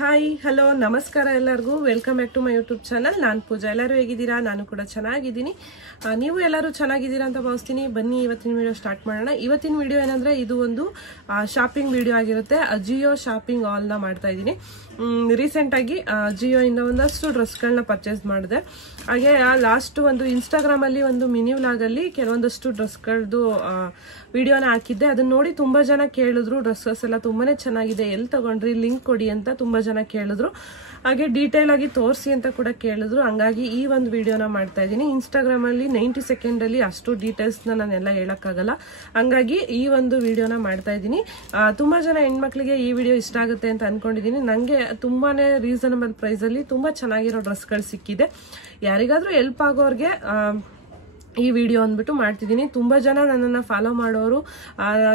Hi hello ನಮಸ್ಕಾರ ಎಲ್ಲರಿಗೂ welcome back to my YouTube channel. ನಾನು ಪೂಜಾ. ಎಲ್ಲರೂ ಹೇಗಿದ್ದೀರಾ? ನಾನು ಕೂಡ ಚೆನ್ನಾಗಿದ್ದೀನಿ. ನೀವು ಎಲ್ಲರೂ ಚೆನ್ನಾಗಿದ್ದೀರಾ ಅಂತ ಭಾವಿಸ್ತೀನಿ. ಬನ್ನಿ ಇವತ್ತಿನ ವಿಡಿಯೋ ಸ್ಟಾರ್ಟ್ ಮಾಡೋಣ. ಇವತ್ತಿನ ವಿಡಿಯೋ ಏನಂದ್ರೆ ಇದು ಒಂದು ಶಾಪಿಂಗ್ ವಿಡಿಯೋ ಆಗಿರುತ್ತೆ. ಅಜಿಯೋ ಶಾಪಿಂಗ್ ಹಾಲ್ನ ಮಾಡ್ತಾ ಇದ್ದೀನಿ. ರೀಸೆಂಟ್ ಆಗಿ ಅಜಿಯೋ ಇಂದ ಒಂದಷ್ಟು ಡ್ರೆಸ್ಗಳನ್ನ ಪರ್ಚೇಸ್ ಮಾಡಿದೆ. ಹಾಗೆ ಲಾಸ್ಟ್ ಒಂದು ಇನ್ಸ್ಟಾಗ್ರಾಮ್ ಅಲ್ಲಿ ಒಂದು ಮಿನಿ ವ್ಲಾಗ್ ಅಲ್ಲಿ ಕೆಲವೊಂದಷ್ಟು ಡ್ರೆಸ್ಗಳದ್ದು ವಿಡಿಯೋನ ಹಾಕಿದ್ದೆ. ಅದನ್ನ ನೋಡಿ ತುಂಬಾ ಜನ ಕೇಳಿದ್ರು, ಡ್ರೆಸ್ಸಸ್ ಎಲ್ಲ ತುಂಬಾನೇ ಚೆನ್ನಾಗಿದೆ, ಎಲ್ಲಿ ತಗೊಂಡ್ರಿ, ಲಿಂಕ್ ಕೊಡಿ ಅಂತ ತುಂಬಾ ಜನ ಕೇಳಿದ್ರು. ಹಾಗೆ ಡೀಟೇಲ್ ಆಗಿ ತೋರಿಸಿ ಅಂತ ಕೂಡ ಕೇಳಿದ್ರು. ಹಂಗಾಗಿ ಈ ಒಂದು ವಿಡಿಯೋನ ಮಾಡ್ತಾ ಇದ್ದೀನಿ. ಇನ್ಸ್ಟಾಗ್ರಾಮ್ ಅಲ್ಲಿ 90 ಸೆಕೆಂಡ್ ಅಲ್ಲಿ ಅಷ್ಟು ಡೀಟೇಲ್ಸ್ ನಾನೆಲ್ಲ ಹೇಳಕ್ಕಾಗಲ್ಲ. ಹಂಗಾಗಿ ಈ ಒಂದು ವಿಡಿಯೋನ ಮಾಡ್ತಾ ಇದ್ದೀನಿ. ತುಂಬಾ ಜನ ಹೆಣ್ಮಕ್ಳಿಗೆ ಈ ವಿಡಿಯೋ ಇಷ್ಟ ಆಗುತ್ತೆ ಅಂತ ಅನ್ಕೊಂಡಿದೀನಿ. ನಂಗೆ ತುಂಬಾನೇ ರೀಸನಬಲ್ ಪ್ರೈಸ್ ಅಲ್ಲಿ ತುಂಬಾ ಚೆನ್ನಾಗಿರೋ ಡ್ರೆಸ್ಗಳು ಸಿಕ್ಕಿದೆ. ಯಾರಿಗಾದ್ರೂ ಹೆಲ್ಪ್ ಆಗೋರ್ಗೆ ಈ ವಿಡಿಯೋ ಅಂದ್ಬಿಟ್ಟು ಮಾಡ್ತಿದ್ದೀನಿ. ತುಂಬಾ ಜನ ನನ್ನನ್ನು ಫಾಲೋ ಮಾಡೋರು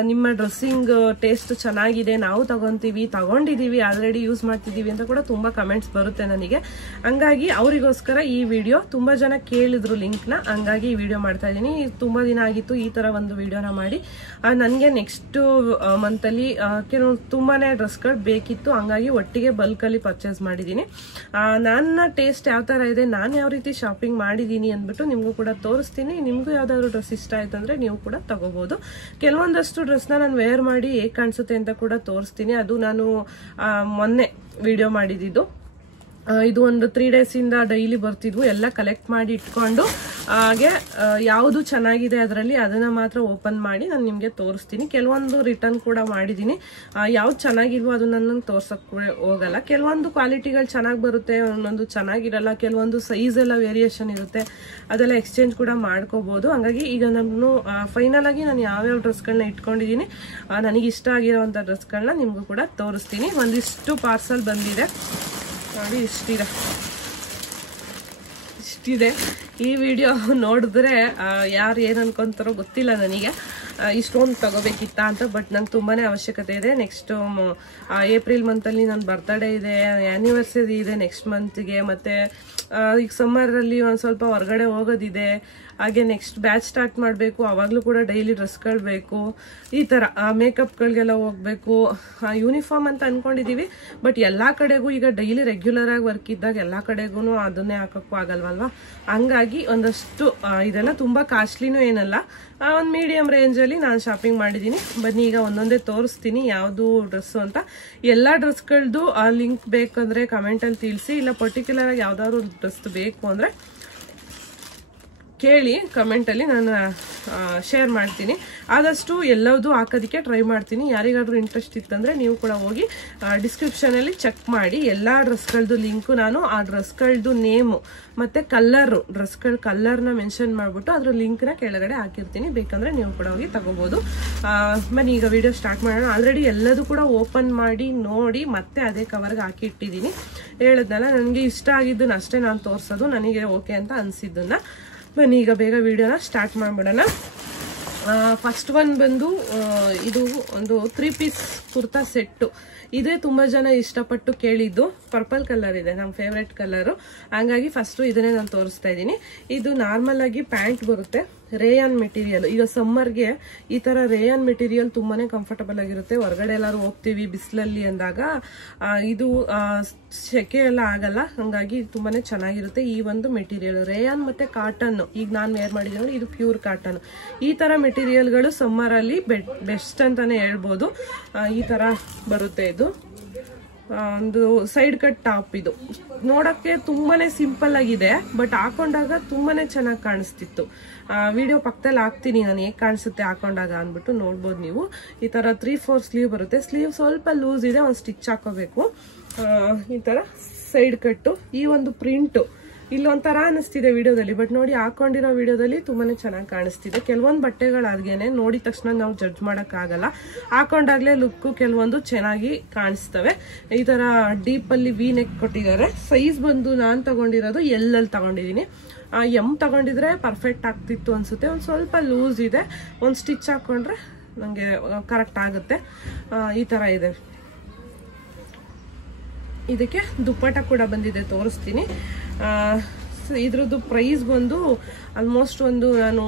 ನಿಮ್ಮ ಡ್ರೆಸ್ಸಿಂಗ್ ಟೇಸ್ಟ್ ಚೆನ್ನಾಗಿದೆ, ನಾವು ತಗೊಂಡಿದೀವಿ, ಆಲ್ರೆಡಿ ಯೂಸ್ ಮಾಡ್ತಿದೀವಿ ಅಂತ ಕೂಡ ತುಂಬಾ ಕಮೆಂಟ್ಸ್ ಬರುತ್ತೆ ನನಗೆ. ಹಂಗಾಗಿ ಅವರಿಗೋಸ್ಕರ ಈ ವಿಡಿಯೋ ತುಂಬಾ ಜನ ಕೇಳಿದ್ರು ಲಿಂಕ್ನ. ಹಂಗಾಗಿ ಈ ವಿಡಿಯೋ ಮಾಡ್ತಾ ಇದ್ದೀನಿ. ತುಂಬಾ ದಿನ ಆಗಿತ್ತು ಈ ತರ ಒಂದು ವಿಡಿಯೋನ ಮಾಡಿ. ನನಗೆ ನೆಕ್ಸ್ಟ್ ಮಂತ್ ಅಲ್ಲಿ ಕೆಲವು ತುಂಬಾನೇ ಡ್ರೆಸ್ಗಳು ಬೇಕಿತ್ತು. ಹಂಗಾಗಿ ಒಟ್ಟಿಗೆ ಬಲ್ಕ್ ಅಲ್ಲಿ ಪರ್ಚೇಸ್ ಮಾಡಿದೀನಿ. ನನ್ನ ಟೇಸ್ಟ್ ಯಾವ ತರ ಇದೆ, ನಾನು ಯಾವ ರೀತಿ ಶಾಪಿಂಗ್ ಮಾಡಿದೀನಿ ಅಂದ್ಬಿಟ್ಟು ನಿಮ್ಗೂ ಕೂಡ ತೋರಿಸ್ತೀನಿ. ನಿಮ್ಗೂ ಯಾವ್ದಾದ್ರು ಡ್ರೆಸ್ ಇಷ್ಟ ಆಯ್ತು ಅಂದ್ರೆ ನೀವು ಕೂಡ ತಗೋಬಹುದು. ಕೆಲವೊಂದಷ್ಟು ಡ್ರೆಸ್ನ ನಾನು ವೇರ್ ಮಾಡಿ ಹೇಗ್ ಕಾಣಿಸುತ್ತೆ ಅಂತ ಕೂಡ ತೋರಿಸ್ತೀನಿ. ಅದು ನಾನು ಮೊನ್ನೆ ವಿಡಿಯೋ ಮಾಡಿದ್ದು. ಇದು ಒಂದು 3 days ಇಂದ ಡೈಲಿ ಬರ್ತಿದ್ವು. ಎಲ್ಲ ಕಲೆಕ್ಟ್ ಮಾಡಿ ಇಟ್ಕೊಂಡು ಹಾಗೆ ಯಾವುದು ಚೆನ್ನಾಗಿದೆ ಅದರಲ್ಲಿ ಅದನ್ನ ಮಾತ್ರ ಓಪನ್ ಮಾಡಿ ನಾನು ನಿಮ್ಗೆ ತೋರಿಸ್ತೀನಿ. ಕೆಲವೊಂದು ರಿಟರ್ನ್ ಕೂಡ ಮಾಡಿದೀನಿ. ಯಾವ್ದು ಚೆನ್ನಾಗಿಲ್ವೋ ಅದನ್ನ ನಾನು ತೋರ್ಸಕ್ ಹೋಗಲ್ಲ. ಕೆಲವೊಂದು ಕ್ವಾಲಿಟಿಗಳು ಚೆನ್ನಾಗಿ ಬರುತ್ತೆ, ಒಂದೊಂದು ಚೆನ್ನಾಗಿರಲ್ಲ. ಕೆಲವೊಂದು ಸೈಜ್ ಎಲ್ಲ ವೇರಿಯೇಷನ್ ಇರುತ್ತೆ, ಅದೆಲ್ಲ ಎಕ್ಸ್ಚೇಂಜ್ ಕೂಡ ಮಾಡ್ಕೋಬಹುದು. ಹಂಗಾಗಿ ಈಗ ನಾನು ಫೈನಲ್ ಆಗಿ ನಾನು ಯಾವ್ಯಾವ ಡ್ರೆಸ್ಗಳನ್ನ ಇಟ್ಕೊಂಡಿದೀನಿ, ನನಗೆ ಇಷ್ಟ ಆಗಿರೋಂಥ ಡ್ರೆಸ್ಗಳನ್ನ ನಿಮ್ಗೂ ಕೂಡ ತೋರಿಸ್ತೀನಿ. ಒಂದಿಷ್ಟು ಪಾರ್ಸಲ್ ಬಂದಿದೆ ನೋಡಿ. ಇಷ್ಟಿದೆ. ಈ ವಿಡಿಯೋ ನೋಡಿದ್ರೆ ಯಾರು ಏನ್ ಅನ್ಕೊಂತಾರೋ ಗೊತ್ತಿಲ್ಲ ನನಗೆ. ಇಷ್ಟೊಂದು ತಗೋಬೇಕಿತ್ತ ಅಂತ. ಬಟ್ ನಂಗೆ ತುಂಬಾನೇ ಅವಶ್ಯಕತೆ ಇದೆ. ನೆಕ್ಸ್ಟ್ ಏಪ್ರಿಲ್ ಮಂತ್ ಅಲ್ಲಿ ನನ್ನ ಬರ್ತ್ಡೇ ಇದೆ, ಆನಿವರ್ಸರಿ ಇದೆ ನೆಕ್ಸ್ಟ್ ಮಂತ್ಗೆ. ಮತ್ತೆ ಈಗ ಸಮ್ಮರ್ ಅಲ್ಲಿ ಒಂದ್ ಸ್ವಲ್ಪ ಹೊರಗಡೆ ಹೋಗೋದಿದೆ. ಹಾಗೆ ನೆಕ್ಸ್ಟ್ ಬ್ಯಾಚ್ ಸ್ಟಾರ್ಟ್ ಮಾಡಬೇಕು, ಅವಾಗ್ಲೂ ಕೂಡ ಡೈಲಿ ಡ್ರೆಸ್ಗಳು ಬೇಕು. ಈ ತರ ಮೇಕಪ್ಗಳಿಗೆಲ್ಲ ಹೋಗ್ಬೇಕು. ಯೂನಿಫಾರ್ಮ್ ಅಂತ ಅನ್ಕೊಂಡಿದೀವಿ. ಬಟ್ ಎಲ್ಲಾ ಕಡೆಗೂ ಈಗ ಡೈಲಿ ರೆಗ್ಯುಲರ್ ಆಗಿ ವರ್ಕ್ ಇದ್ದಾಗ ಎಲ್ಲಾ ಕಡೆಗೂ ಅದನ್ನೇ ಹಾಕಕ್ಕೂ ಆಗಲ್ವಲ್ವಾ. ಹಂಗಾಗಿ ಒಂದಷ್ಟು ಇದೆಲ್ಲ ತುಂಬಾ ಕಾಸ್ಟ್ಲಿನೂ ಏನಲ್ಲ, ಒಂದು ಮೀಡಿಯಂ ರೇಂಜ್ ಅಲ್ಲಿ ನಾನು ಶಾಪಿಂಗ್ ಮಾಡಿದೀನಿ. ಬನ್ನಿ ಈಗ ಒಂದೊಂದೇ ತೋರಿಸ್ತೀನಿ ಯಾವ್ದು ಡ್ರೆಸ್ ಅಂತ. ಎಲ್ಲಾ ಡ್ರೆಸ್ಗಳದ್ದು ಲಿಂಕ್ ಬೇಕಂದ್ರೆ ಕಮೆಂಟ್ ಅಲ್ಲಿ ತಿಳಿಸಿ. ಇಲ್ಲ ಪರ್ಟಿಕ್ಯುಲರ್ ಆಗಿ ಯಾವ್ದಾದ್ರು ಡ್ರೆಸ್ ಬೇಕು ಅಂದ್ರೆ ಕೇಳಿ ಕಮೆಂಟ್ ಅಲ್ಲಿ, ನಾನು ಶೇರ್ ಮಾಡ್ತೀನಿ. ಆದಷ್ಟು ಎಲ್ಲದೂ ಹಾಕೋದಕ್ಕೆ ಟ್ರೈ ಮಾಡ್ತೀನಿ. ಯಾರಿಗಾದ್ರೂ ಇಂಟ್ರೆಸ್ಟ್ ಇತ್ತಂದ್ರೆ ನೀವು ಕೂಡ ಹೋಗಿ ಡಿಸ್ಕ್ರಿಪ್ಷನ್ ಅಲ್ಲಿ ಚೆಕ್ ಮಾಡಿ. ಎಲ್ಲಾ ಡ್ರೆಸ್ಗಳದ್ದು ಲಿಂಕು ನಾನು ಆ ಡ್ರೆಸ್ಗಳದ್ದು ನೇಮು ಮತ್ತೆ ಕಲರ್, ಡ್ರೆಸ್ಗಳ ಕಲರ್ನ ಮೆನ್ಷನ್ ಮಾಡ್ಬಿಟ್ಟು ಅದ್ರ ಲಿಂಕ್ನ ಕೆಳಗಡೆ ಹಾಕಿರ್ತೀನಿ. ಬೇಕಂದ್ರೆ ನೀವು ಕೂಡ ಹೋಗಿ ತಗೋಬಹುದು. ಬನ್ನಿ ಈಗ ವಿಡಿಯೋ ಸ್ಟಾರ್ಟ್ ಮಾಡೋಣ. ಆಲ್ರೆಡಿ ಎಲ್ಲದೂ ಕೂಡ ಓಪನ್ ಮಾಡಿ ನೋಡಿ ಮತ್ತೆ ಅದೇ ಕವರ್ಗೆ ಹಾಕಿ ಇಟ್ಟಿದ್ದೀನಿ. ಹೇಳದ್ನಲ್ಲ, ನನಗೆ ಇಷ್ಟ ಆಗಿದ್ದನ್ನ ಅಷ್ಟೇ ನಾನು ತೋರ್ಸೋದು, ನನಗೆ ಓಕೆ ಅಂತ ಅನ್ಸಿದ್ದನ್ನ. ಬನ್ನಿ ಈಗ ಬೇಗ ವಿಡಿಯೋನ ಸ್ಟಾರ್ಟ್ ಮಾಡ್ಬಿಡೋಣ. ಫಸ್ಟ್ ಒನ್ ಬಂದು ಇದು ಒಂದು 3 ಪೀಸ್ ಕುರ್ತಾ ಸೆಟ್ಟು. ಇದೇ ತುಂಬಾ ಜನ ಇಷ್ಟಪಟ್ಟು ಕೇಳಿದ್ದು. ಪರ್ಪಲ್ ಕಲರ್ ಇದೆ, ನಮ್ಮ ಫೇವ್ರೆಟ್ ಕಲರು. ಹಂಗಾಗಿ ಫಸ್ಟ್ ಇದನ್ನೇ ನಾನು ತೋರಿಸ್ತಾ ಇದ್ದೀನಿ. ಇದು ನಾರ್ಮಲ್ ಆಗಿ ಪ್ಯಾಂಟ್ ಬರುತ್ತೆ, ರೇಯಾನ್ ಮೆಟೀರಿಯಲ್. ಈಗ ಸಮ್ಮರ್ಗೆ ಈ ತರ ರೇಯಾನ್ ಮೆಟೀರಿಯಲ್ ತುಂಬಾನೇ ಕಂಫರ್ಟಬಲ್ ಆಗಿರುತ್ತೆ. ಹೊರಗಡೆ ಎಲ್ಲಾರು ಹೋಗ್ತೀವಿ ಬಿಸಿಲಲ್ಲಿ ಅಂದಾಗ ಇದು ಸೆಕೆ ಎಲ್ಲ ಆಗಲ್ಲ. ಹಂಗಾಗಿ ತುಂಬಾನೇ ಚೆನ್ನಾಗಿರುತ್ತೆ ಈ ಒಂದು ಮೆಟೀರಿಯಲ್. ರೇಯಾನ್ ಮತ್ತೆ ಕಾಟನ್, ಈಗ ನಾನು ವೇರ್ ಮಾಡಿದ್ದೀನಿ ಇದು ಪ್ಯೂರ್ ಕಾಟನ್. ಈ ತರ ಮೆಟೀರಿಯಲ್ಗಳು ಸಮ್ಮರ್ ಅಲ್ಲಿ ಬೆಸ್ಟ್ ಅಂತಾನೆ ಹೇಳ್ಬೋದು. ಈ ತರ ಬರುತ್ತೆ. ಇದು ಒಂದು ಸೈಡ್ ಕಟ್ ಟಾಪ್. ಇದು ನೋಡಕ್ಕೆ ತುಂಬಾನೇ ಸಿಂಪಲ್ ಆಗಿದೆ, ಬಟ್ ಹಾಕೊಂಡಾಗ ತುಂಬಾನೇ ಚೆನ್ನಾಗಿ ಕಾಣಿಸ್ತಿತ್ತು. ವಿಡಿಯೋ ಪಕ್ಕದಲ್ಲಿ ಹಾಕ್ತೀನಿ ನಾನು ಹೇಗೆ ಕಾಣಿಸುತ್ತೆ ಹಾಕೊಂಡಾಗ ಅಂದ್ಬಿಟ್ಟು ನೋಡ್ಬೋದು ನೀವು. ಈ ತರ 3/4 ಸ್ಲೀವ್ ಬರುತ್ತೆ. ಸ್ಲೀವ್ ಸ್ವಲ್ಪ ಲೂಸ್ ಇದೆ, ಒಂದು ಸ್ಟಿಚ್ ಹಾಕೋಬೇಕು. ಈ ತರ ಸೈಡ್ ಕಟ್ಟು. ಈ ಒಂದು ಪ್ರಿಂಟ್ ಇಲ್ಲೊಂಥರ ಅನಿಸ್ತಿದೆ ವಿಡಿಯೋದಲ್ಲಿ, ಬಟ್ ನೋಡಿ ಹಾಕೊಂಡಿರೋ ವಿಡಿಯೋದಲ್ಲಿ ತುಂಬಾನೇ ಚೆನ್ನಾಗಿ ಕಾಣಿಸ್ತಿದೆ. ಕೆಲವೊಂದು ಬಟ್ಟೆಗಳಾದ್ಗೇನೆ ನೋಡಿದ ತಕ್ಷಣ ನಾವು ಜಡ್ಜ್ ಮಾಡಕ್ ಆಗಲ್ಲ, ಹಾಕೊಂಡಾಗ್ಲೇ ಲುಕ್ ಕೆಲವೊಂದು ಚೆನ್ನಾಗಿ ಕಾಣಿಸ್ತವೆ. ಈ ತರ ಡೀಪ್ ಅಲ್ಲಿ ವಿ ನೆಕ್ ಕೊಟ್ಟಿದ್ದಾರೆ. ಸೈಜ್ ಬಂದು ನಾನ್ ತಗೊಂಡಿರೋದು ಎಲ್ ಅಲ್ಲಿ ತಗೊಂಡಿದೀನಿ. ಎಂ ತಗೊಂಡಿದ್ರೆ ಪರ್ಫೆಕ್ಟ್ ಆಗ್ತಿತ್ತು ಅನ್ಸುತ್ತೆ. ಒಂದ್ ಸ್ವಲ್ಪ ಲೂಸ್ ಇದೆ, ಒಂದ್ ಸ್ಟಿಚ್ ಹಾಕೊಂಡ್ರೆ ನಂಗೆ ಕರೆಕ್ಟ್ ಆಗುತ್ತೆ. ಈ ತರ ಇದೆ. ಇದಕ್ಕೆ ದುಪ್ಪಟ್ಟ ಕೂಡ ಬಂದಿದೆ, ತೋರಿಸ್ತೀನಿ. ಇದ್ರದ್ದು ಪ್ರೈಸ್ ಬಂದು ಆಲ್ಮೋಸ್ಟ್ ಒಂದು ನಾನು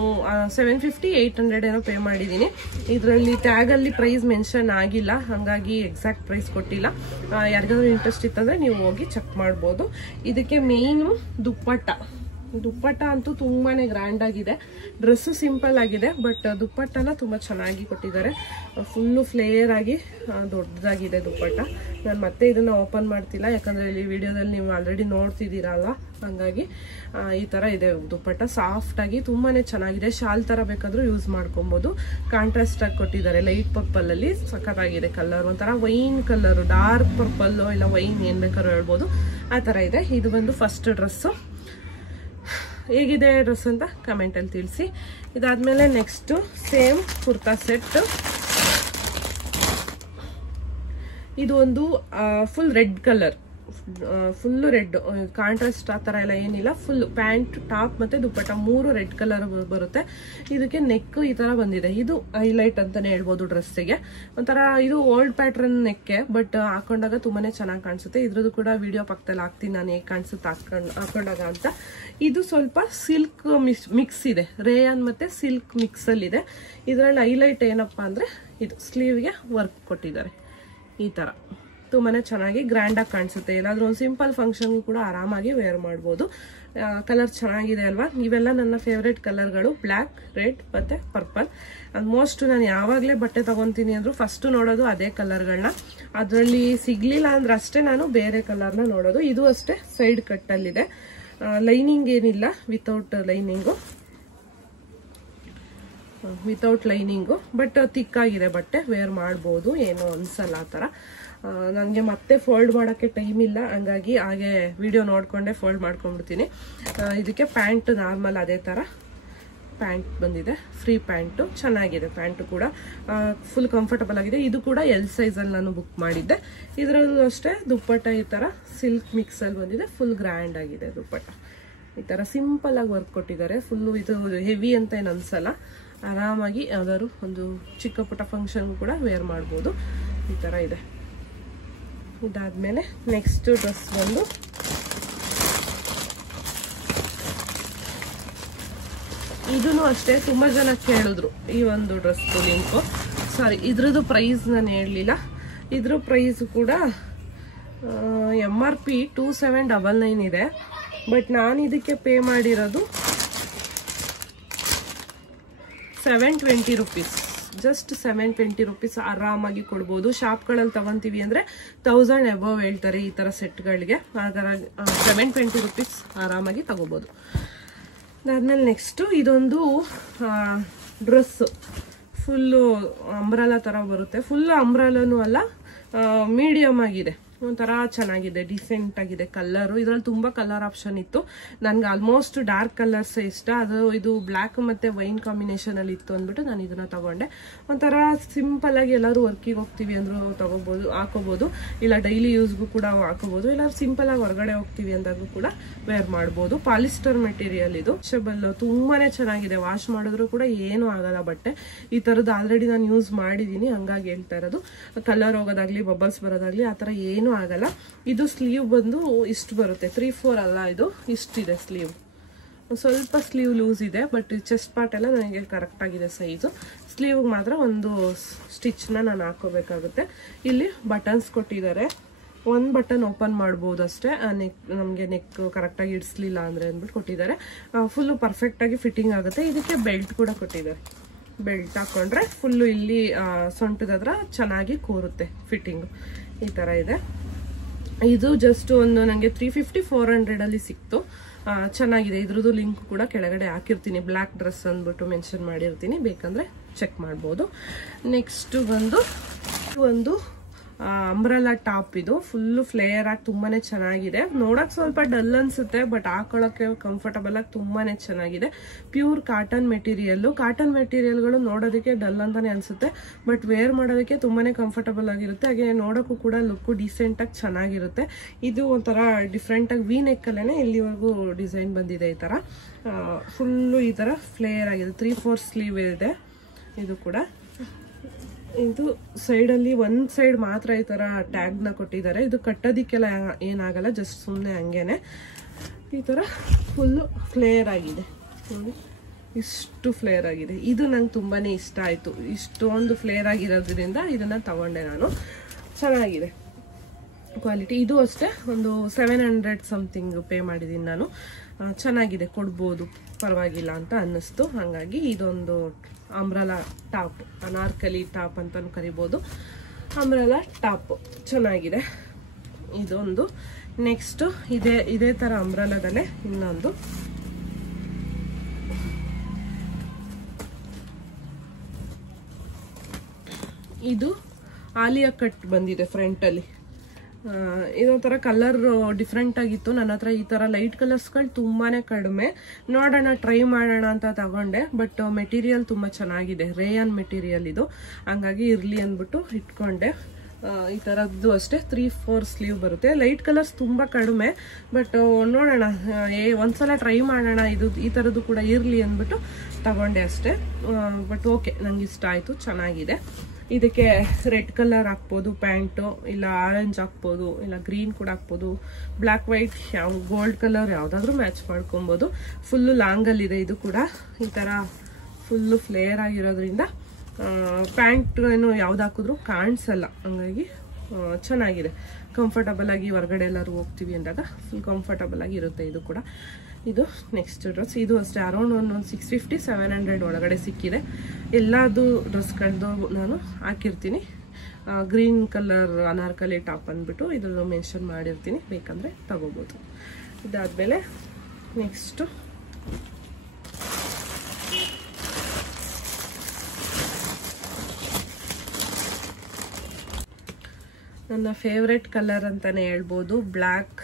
750-800 ಏನೋ ಪೇ ಮಾಡಿದ್ದೀನಿ. ಇದರಲ್ಲಿ ಟ್ಯಾಗಲ್ಲಿ ಪ್ರೈಸ್ ಮೆನ್ಷನ್ ಆಗಿಲ್ಲ, ಹಾಗಾಗಿ ಎಕ್ಸಾಕ್ಟ್ ಪ್ರೈಸ್ ಕೊಟ್ಟಿಲ್ಲ. ಯಾರಿಗಾದ್ರೂ ಇಂಟ್ರೆಸ್ಟ್ ಇತ್ತಂದರೆ ನೀವು ಹೋಗಿ ಚೆಕ್ ಮಾಡ್ಬೋದು. ಇದಕ್ಕೆ ಮೇಯ್ನು ದುಪ್ಪಟ್ಟ ಅಂತೂ ತುಂಬಾನೇ ಗ್ರ್ಯಾಂಡ್ ಆಗಿದೆ. ಡ್ರೆಸ್ಸು ಸಿಂಪಲ್ ಆಗಿದೆ, ಬಟ್ ದುಪ್ಪಟ್ಟನ ತುಂಬ ಚೆನ್ನಾಗಿ ಕೊಟ್ಟಿದ್ದಾರೆ. ಫುಲ್ಲು ಫ್ಲೇಯರ್ ಆಗಿ ದೊಡ್ಡದಾಗಿದೆ ದುಪ್ಪಟ್ಟ. ನಾನು ಮತ್ತೆ ಇದನ್ನು ಓಪನ್ ಮಾಡ್ತಿಲ್ಲ, ಯಾಕಂದರೆ ಇಲ್ಲಿ ವಿಡಿಯೋದಲ್ಲಿ ನೀವು ಆಲ್ರೆಡಿ ನೋಡ್ತಿದ್ದೀರಲ್ಲ, ಹಾಗಾಗಿ ಈ ಥರ ಇದೆ ದುಪ್ಪಟ್ಟ. ಸಾಫ್ಟಾಗಿ ತುಂಬಾ ಚೆನ್ನಾಗಿದೆ. ಶಾಲ್ ಥರ ಬೇಕಾದರೂ ಯೂಸ್ ಮಾಡ್ಕೊಬೋದು. ಕಾಂಟ್ರಾಸ್ಟಾಗಿ ಕೊಟ್ಟಿದ್ದಾರೆ. ಲೈಟ್ ಪರ್ಪಲಲ್ಲಿ ಸಖತ್ತಾಗಿದೆ ಕಲರ್. ಒಂಥರ ವೈನ್ ಕಲರು, ಡಾರ್ಕ್ ಪರ್ಪಲ್ಲು ಇಲ್ಲ ವೈನ್ ಏನು ಬೇಕಾದ್ರೂ ಹೇಳ್ಬೋದು, ಆ ಥರ ಇದೆ. ಇದು ಬಂದು ಫಸ್ಟ್ ಡ್ರೆಸ್ಸು. ಹೇಗಿದೆ ಡ್ರೆಸ್ ಅಂತ ಕಮೆಂಟಲ್ಲಿ ತಿಳಿಸಿ. ಇದಾದಮೇಲೆ ನೆಕ್ಸ್ಟು ಸೇಮ್ ಕುರ್ತಾ ಸೆಟ್. ಇದು ಒಂದು full red colour, full red, contrast ಆ ಥರ ಎಲ್ಲ ಏನಿಲ್ಲ. ಫುಲ್ ಪ್ಯಾಂಟ್, ಟಾಪ್ ಮತ್ತು ದುಪ್ಪಟ್ಟ 3 ರೆಡ್ ಕಲರ್ ಬರುತ್ತೆ. ಇದಕ್ಕೆ ನೆಕ್ ಈ ಥರ ಬಂದಿದೆ. ಇದು ಹೈಲೈಟ್ ಅಂತಲೇ ಹೇಳ್ಬೋದು ಡ್ರೆಸ್ಸಿಗೆ. ಒಂಥರ ಇದು ಓಲ್ಡ್ ಪ್ಯಾಟ್ರನ್ ನೆಕ್ಕೆ, ಬಟ್ ಹಾಕೊಂಡಾಗ ತುಂಬಾ ಚೆನ್ನಾಗಿ ಕಾಣಿಸುತ್ತೆ. ಇದ್ರದ್ದು ಕೂಡ ವಿಡಿಯೋ ಪಕ್ಕದಲ್ಲಿ ಹಾಕ್ತೀನಿ ನಾನು ಹೇಗೆ ಕಾಣಿಸುತ್ತೆ ಹಾಕೊಂಡಾಗ ಅಂತ. ಇದು ಸ್ವಲ್ಪ ಸಿಲ್ಕ್ ಮಿಕ್ಸ್ ಇದೆ, ರೇಯನ್ ಮತ್ತು ಸಿಲ್ಕ್ ಮಿಕ್ಸಲ್ಲಿದೆ. ಇದರಲ್ಲಿ ಹೈಲೈಟ್ ಏನಪ್ಪ ಅಂದರೆ ಇದು ಸ್ಲೀವ್ಗೆ ವರ್ಕ್ ಕೊಟ್ಟಿದ್ದಾರೆ. ಈ ಥರ ತುಂಬಾ ಚೆನ್ನಾಗಿ ಗ್ರ್ಯಾಂಡಾಗಿ ಕಾಣಿಸುತ್ತೆ. ಎಲ್ಲಾದರೂ ಒಂದು ಸಿಂಪಲ್ ಫಂಕ್ಷನ್ಗೂ ಕೂಡ ಆರಾಮಾಗಿ ವೇರ್ ಮಾಡ್ಬೋದು. ಕಲರ್ ಚೆನ್ನಾಗಿದೆ ಅಲ್ವಾ? ಇವೆಲ್ಲ ನನ್ನ ಫೇವ್ರೇಟ್ ಕಲರ್ಗಳು, ಬ್ಲ್ಯಾಕ್, ರೆಡ್ ಮತ್ತು ಪರ್ಪಲ್. ಆಲ್ಮೋಸ್ಟ್ ನಾನು ಯಾವಾಗಲೇ ಬಟ್ಟೆ ತೊಗೊತೀನಿ ಅಂದರೂ ಫಸ್ಟು ನೋಡೋದು ಅದೇ ಕಲರ್ಗಳನ್ನ. ಅದರಲ್ಲಿ ಸಿಗಲಿಲ್ಲ ಅಂದ್ರೆ ಅಷ್ಟೇ ನಾನು ಬೇರೆ ಕಲರ್ನ ನೋಡೋದು. ಇದು ಅಷ್ಟೇ ಸೈಡ್ ಕಟ್ಟಲ್ಲಿದೆ, ಲೈನಿಂಗ್ ಏನಿಲ್ಲ, ವಿತೌಟ್ ಲೈನಿಂಗು, ಬಟ್ ತಿಕ್ಕಾಗಿದೆ ಬಟ್ಟೆ, ವೇರ್ ಮಾಡ್ಬೋದು, ಏನೋ ಅನ್ಸಲ್ಲ ಆ ಥರ. ನನಗೆ ಮತ್ತೆ ಫೋಲ್ಡ್ ಮಾಡೋಕ್ಕೆ ಟೈಮ್ ಇಲ್ಲ, ಹಂಗಾಗಿ ಹಾಗೆ ವಿಡಿಯೋ ನೋಡಿಕೊಂಡೆ ಫೋಲ್ಡ್ ಮಾಡ್ಕೊಂಡ್ಬಿಡ್ತೀನಿ. ಇದಕ್ಕೆ ಪ್ಯಾಂಟ್ ನಾರ್ಮಲ್ ಅದೇ ಥರ ಪ್ಯಾಂಟ್ ಬಂದಿದೆ, ಫ್ರೀ ಪ್ಯಾಂಟು. ಚೆನ್ನಾಗಿದೆ ಪ್ಯಾಂಟು ಕೂಡ, ಫುಲ್ ಕಂಫರ್ಟಬಲ್ ಆಗಿದೆ. ಇದು ಕೂಡ ಎಲ್ ಸೈಜಲ್ಲಿ ನಾನು ಬುಕ್ ಮಾಡಿದ್ದೆ. ಇದರಲ್ಲೂ ಅಷ್ಟೇ ದುಪ್ಪಟ್ಟ ಈ ಥರ ಸಿಲ್ಕ್ ಮಿಕ್ಸಲ್ಲಿ ಬಂದಿದೆ. ಫುಲ್ ಗ್ರ್ಯಾಂಡ್ ಆಗಿದೆ ದುಪ್ಪಟ್ಟ. ಈ ಥರ ಸಿಂಪಲ್ ಆಗಿ ವರ್ಕ್ ಕೊಟ್ಟಿದ್ದಾರೆ. ಫುಲ್ಲು ಇದು ಹೆವಿ ಅಂತ ಏನು ಅನ್ಸಲ್ಲ, ಆರಾಮಾಗಿ ಯಾವ್ದಾದ್ರು ಒಂದು ಚಿಕ್ಕ ಪುಟ್ಟ ಫಂಕ್ಷನ್ಗೂ ಕೂಡ ವೇರ್ ಮಾಡ್ಬೋದು. ಈ ಥರ ಇದೆ. ಇದಾದ್ಮೇಲೆ ನೆಕ್ಸ್ಟ್ ಡ್ರೆಸ್ ಬಂದು ಇದೂ ಅಷ್ಟೇ ತುಂಬ ಜನ ಕೇಳಿದ್ರು ಈ ಒಂದು ಡ್ರೆಸ್ದು ಲಿಂಕು. ಸಾರಿ, ಇದ್ರದ್ದು ಪ್ರೈಸ್ ನಾನು ಹೇಳಲಿಲ್ಲ. ಇದ್ರ ಪ್ರೈಸ್ ಕೂಡ MRP 2799 ಇದೆ, ಬಟ್ ನಾನು ಇದಕ್ಕೆ ಪೇ ಮಾಡಿರೋದು 720 ರೂಪೀಸ್. ಜಸ್ಟ್ 720 ರೂಪೀಸ್ ಆರಾಮಾಗಿ ಕೊಡ್ಬೋದು. ಶಾಪ್ಗಳಲ್ಲಿ ತಗೊಂತೀವಿ ಅಂದರೆ 1000 ಅಬವ್ ಹೇಳ್ತಾರೆ ಈ ಥರ ಸೆಟ್ಗಳಿಗೆ. ಅದರ 720 ರೂಪೀಸ್ ಆರಾಮಾಗಿ ತಗೋಬೋದು. ಅದಾದ್ಮೇಲೆ ನೆಕ್ಸ್ಟು ಇದೊಂದು ಡ್ರೆಸ್ಸು, ಫುಲ್ಲು ಅಂಬ್ರೆಲಾ ಥರ ಬರುತ್ತೆ. ಫುಲ್ಲು ಅಂಬ್ರೆಲಾನೂ ಅಲ್ಲ, ಮೀಡಿಯಮ್ ಆಗಿದೆ, ಒಂಥರ ಚೆನ್ನಾಗಿದೆ, ಡಿಸೆಂಟ್ ಆಗಿದೆ ಕಲರು. ಇದರಲ್ಲಿ ತುಂಬ ಕಲರ್ ಆಪ್ಷನ್ ಇತ್ತು. ನನಗೆ ಆಲ್ಮೋಸ್ಟ್ ಡಾರ್ಕ್ ಕಲರ್ಸ್ ಇಷ್ಟ. ಇದು ಬ್ಲ್ಯಾಕ್ ಮತ್ತು ವೈನ್ ಕಾಂಬಿನೇಷನಲ್ಲಿ ಇತ್ತು ಅಂದ್ಬಿಟ್ಟು ನಾನು ಇದನ್ನು ತಗೊಂಡೆ. ಒಂಥರ ಸಿಂಪಲ್ ಆಗಿ ಎಲ್ಲರೂ ವರ್ಕಿಗೆ ಹೋಗ್ತೀವಿ ಅಂದರೂ ಹಾಕೋಬೋದು, ಇಲ್ಲ ಡೈಲಿ ಯೂಸ್ಗೂ ಕೂಡ ಹಾಕೋಬೋದು, ಇಲ್ಲ ಸಿಂಪಲ್ ಆಗಿ ಹೊರಗಡೆ ಹೋಗ್ತೀವಿ ಅಂದಾಗೂ ಕೂಡ ವೇರ್ ಮಾಡ್ಬೋದು. ಪಾಲಿಸ್ಟರ್ ಮೆಟೀರಿಯಲ್ ಇದು, ವಾಷಬಲ್, ತುಂಬಾ ಚೆನ್ನಾಗಿದೆ. ವಾಶ್ ಮಾಡಿದ್ರು ಕೂಡ ಏನೂ ಆಗಲ್ಲ ಬಟ್ಟೆ. ಈ ಥರದ್ದು ಆಲ್ರೆಡಿ ನಾನು ಯೂಸ್ ಮಾಡಿದ್ದೀನಿ, ಹಂಗಾಗಿ ಹೇಳ್ತಾ ಇರೋದು. ಕಲರ್ ಹೋಗೋದಾಗ್ಲಿ, ಬಬಲ್ಸ್ ಬರೋದಾಗ್ಲಿ ಆ ಥರ ಏನೂ ಆಗಲ್ಲ. ಇದು ಸ್ಲೀವ್ ಬಂದು ಇಷ್ಟು ಬರುತ್ತೆ, 3/4 ಅಲ್ಲ, ಇದು ಇಷ್ಟಿದೆ ಸ್ಲೀವ್. ಸ್ವಲ್ಪ ಸ್ಲೀವ್ ಲೂಸ್ ಇದೆ, ಬಟ್ ಚೆಸ್ಟ್ ಪಾರ್ಟ್ ಎಲ್ಲ ನನಗೆ ಕರೆಕ್ಟ್ ಆಗಿದೆ ಸೈಜು. ಸ್ಲೀವ್ಗೆ ಮಾತ್ರ ಒಂದು ಸ್ಟಿಚ್ನ ನಾನು ಹಾಕೋಬೇಕಾಗುತ್ತೆ. ಇಲ್ಲಿ ಬಟನ್ಸ್ ಕೊಟ್ಟಿದ್ದಾರೆ, ಒಂದು ಬಟನ್ ಓಪನ್ ಮಾಡ್ಬೋದು ಅಷ್ಟೇ. ನಮಗೆ ನೆಕ್ ಕರೆಕ್ಟಾಗಿ ಇಡಿಸ್ಲಿಲ್ಲ ಅಂದರೆ ಅಂದ್ಬಿಟ್ಟು ಕೊಟ್ಟಿದ್ದಾರೆ. ಫುಲ್ಲು ಪರ್ಫೆಕ್ಟಾಗಿ ಫಿಟ್ಟಿಂಗ್ ಆಗುತ್ತೆ. ಇದಕ್ಕೆ ಬೆಲ್ಟ್ ಕೂಡ ಕೊಟ್ಟಿದ್ದಾರೆ. ಬೆಲ್ಟ್ ಹಾಕೊಂಡ್ರೆ ಫುಲ್ಲು ಇಲ್ಲಿ ಸೊಂಟದ ಹತ್ರ ಚೆನ್ನಾಗಿ ಕೂರುತ್ತೆ ಫಿಟ್ಟಿಂಗು. ಈ ಥರ ಇದೆ. ಇದು ಜಸ್ಟ್ ಒಂದು ನನಗೆ 350-400 ಸಿಕ್ತು. ಚೆನ್ನಾಗಿದೆ. ಇದ್ರದ್ದು ಲಿಂಕ್ ಕೂಡ ಕೆಳಗಡೆ ಹಾಕಿರ್ತೀನಿ, ಬ್ಲ್ಯಾಕ್ ಡ್ರೆಸ್ ಅಂದ್ಬಿಟ್ಟು ಮೆನ್ಷನ್ ಮಾಡಿರ್ತೀನಿ, ಬೇಕಂದರೆ ಚೆಕ್ ಮಾಡ್ಬೋದು. ನೆಕ್ಸ್ಟು ಬಂದು ಒಂದು ಅಂಬ್ರೆಲಾ ಟಾಪ್. ಇದು ಫುಲ್ಲು ಫ್ಲೇಯರ್ ಆಗಿ ತುಂಬಾ ಚೆನ್ನಾಗಿದೆ. ನೋಡೋಕೆ ಸ್ವಲ್ಪ ಡಲ್ ಅನ್ಸುತ್ತೆ, ಬಟ್ ಹಾಕೊಳ್ಳೋಕ್ಕೆ ಕಂಫರ್ಟಬಲ್ ಆಗಿ ತುಂಬಾ ಚೆನ್ನಾಗಿದೆ. Pure cotton material. ಕಾಟನ್ ಮೆಟೀರಿಯಲ್ಗಳು ನೋಡೋದಕ್ಕೆ ಡಲ್ ಅಂತಾನೆ ಅನ್ಸುತ್ತೆ, ಬಟ್ ವೇರ್ ಮಾಡೋದಕ್ಕೆ ತುಂಬಾ ಕಂಫರ್ಟಬಲ್ ಆಗಿರುತ್ತೆ. ಹಾಗೆ ನೋಡೋಕ್ಕೂ ಕೂಡ ಲುಕ್ಕು ಡೀಸೆಂಟಾಗಿ ಚೆನ್ನಾಗಿರುತ್ತೆ. ಇದು ಒಂಥರ ಡಿಫ್ರೆಂಟಾಗಿ ವಿ ನೆಕ್ಕಲ್ಲೇ ಇಲ್ಲಿವರೆಗೂ ಡಿಸೈನ್ ಬಂದಿದೆ. ಈ ಥರ ಫುಲ್ಲು ಈ ಥರ ಫ್ಲೇಯರ್ ಆಗಿದೆ. 3/4 ಸ್ಲೀವ್ ಇದೆ. ಇದು ಕೂಡ ಇದು ಸೈಡಲ್ಲಿ ಒಂದು ಸೈಡ್ ಮಾತ್ರ ಈ ಥರ ಟ್ಯಾಗ್ನ ಕೊಟ್ಟಿದ್ದಾರೆ. ಇದು ಕಟ್ಟೋದಿಕ್ಕೆಲ್ಲ ಏನಾಗಲ್ಲ, ಜಸ್ಟ್ ಸುಮ್ಮನೆ ಹಂಗೇನೆ. ಈ ಥರ ಫುಲ್ಲು ಫ್ಲೇರ್ ಆಗಿದೆ ನೋಡಿ, ಇಷ್ಟು ಫ್ಲೇರ್ ಆಗಿದೆ. ಇದು ನಂಗೆ ತುಂಬಾ ಇಷ್ಟ ಆಯಿತು. ಇಷ್ಟೊಂದು ಫ್ಲೇರ್ ಆಗಿರೋದ್ರಿಂದ ಇದನ್ನು ತಗೊಂಡೆ ನಾನು. ಚೆನ್ನಾಗಿದೆ ಕ್ವಾಲಿಟಿ. ಇದು ಅಷ್ಟೇ ಒಂದು 700 ಸಮಥಿಂಗ್ ಪೇ ಮಾಡಿದ್ದೀನಿ ನಾನು. ಚೆನ್ನಾಗಿದೆ, ಕೊಡ್ಬೋದು, ಪರವಾಗಿಲ್ಲ ಅಂತ ಅನ್ನಿಸ್ತು. ಹಾಗಾಗಿ ಇದೊಂದು ಅಂಬ್ರೆಲಾ ಟಾಪ್, ಅನಾರ್ಕಲಿ ಟಾಪ್ ಅಂತಲೂ ಕರಿಬೋದು. ಅಂಬ್ರೆಲಾ ಟಾಪ್ ಚೆನ್ನಾಗಿದೆ ಇದೊಂದು. ನೆಕ್ಸ್ಟು ಇದೇ ಥರ ಅಂಬ್ರೆಲಾದಲ್ಲೇ ಇನ್ನೊಂದು, ಇದು ಆಲಿಯಾ ಕಟ್ ಬಂದಿದೆ ಫ್ರಂಟಲ್ಲಿ. ಇದೊಂಥರ ಕಲರ್ ಡಿಫ್ರೆಂಟ್ ಆಗಿತ್ತು. ನನ್ನ ಹತ್ರ ಈ ಥರ ಲೈಟ್ ಕಲರ್ಸ್ಗಳು ತುಂಬಾ ಕಡಿಮೆ. ನೋಡೋಣ, ಟ್ರೈ ಮಾಡೋಣ ಅಂತ ತಗೊಂಡೆ. ಬಟ್ ಮೆಟೀರಿಯಲ್ ತುಂಬ ಚೆನ್ನಾಗಿದೆ, ರೇಯಾನ್ ಮೆಟೀರಿಯಲ್ ಇದು. ಹಂಗಾಗಿ ಇರಲಿ ಅಂದ್ಬಿಟ್ಟು ಇಟ್ಕೊಂಡೆ. ಈ ಥರದ್ದು ಅಷ್ಟೇ 3-4 ಸ್ಲೀವ್ ಬರುತ್ತೆ. ಲೈಟ್ ಕಲರ್ಸ್ ತುಂಬ ಕಡಿಮೆ, ಬಟ್ ನೋಡೋಣ, ಒಂದ್ಸಲ ಟ್ರೈ ಮಾಡೋಣ, ಈ ಥರದ್ದು ಕೂಡ ಇರಲಿ ಅಂದ್ಬಿಟ್ಟು ತಗೊಂಡೆ ಅಷ್ಟೇ. ಬಟ್ ಓಕೆ, ನಂಗೆ ಇಷ್ಟ ಆಯಿತು, ಚೆನ್ನಾಗಿದೆ. ಇದಕ್ಕೆ ರೆಡ್ ಕಲರ್ ಹಾಕ್ಬೋದು ಪ್ಯಾಂಟು, ಇಲ್ಲ ಆರೆಂಜ್ ಹಾಕ್ಬೋದು, ಇಲ್ಲ ಗ್ರೀನ್ ಕೂಡ ಹಾಕ್ಬೋದು, ಬ್ಲ್ಯಾಕ್ ವೈಟ್, ಗೋಲ್ಡ್ ಕಲರ್ ಯಾವುದಾದ್ರೂ ಮ್ಯಾಚ್ ಮಾಡ್ಕೊಬೋದು. ಫುಲ್ಲು ಲಾಂಗಲ್ಲಿದೆ ಇದು ಕೂಡ. ಈ ಥರ ಫುಲ್ಲು ಫ್ಲೇರ್ ಆಗಿರೋದ್ರಿಂದ ಪ್ಯಾಂಟ್ ಏನು ಯಾವ್ದು ಹಾಕಿದ್ರು ಕಾಣಿಸಲ್ಲ. ಹಂಗಾಗಿ ಚೆನ್ನಾಗಿದೆ, ಕಂಫರ್ಟಬಲ್ ಆಗಿ ಹೊರಗಡೆ ಎಲ್ಲರೂ ಹೋಗ್ತೀವಿ ಅಂದಾಗ ಫುಲ್ ಕಂಫರ್ಟಬಲ್ ಆಗಿ ಇರುತ್ತೆ ಇದು ಕೂಡ. ಇದು ನೆಕ್ಸ್ಟ್ ಡ್ರೆಸ್. ಇದು ಅಷ್ಟೇ ಅರೌಂಡ್ ಒಂದು 650-700 ಒಳಗಡೆ ಸಿಕ್ಕಿದೆ. ಎಲ್ಲದು ಡ್ರೆಸ್ಗಳದ್ದು ನಾನು ಹಾಕಿರ್ತೀನಿ. ಗ್ರೀನ್ ಕಲರ್ ಅನಾರ್ಕಲಿ ಟಾಪ್ ಅಂದ್ಬಿಟ್ಟು ಇದನ್ನು ಮೆನ್ಷನ್ ಮಾಡಿರ್ತೀನಿ, ಬೇಕಂದರೆ ತಗೋಬೋದು. ಇದಾದಮೇಲೆ ನೆಕ್ಸ್ಟು ನನ್ನ ಫೇವ್ರೆಟ್ ಕಲರ್ ಅಂತಲೇ ಹೇಳ್ಬೋದು, ಬ್ಲ್ಯಾಕ್.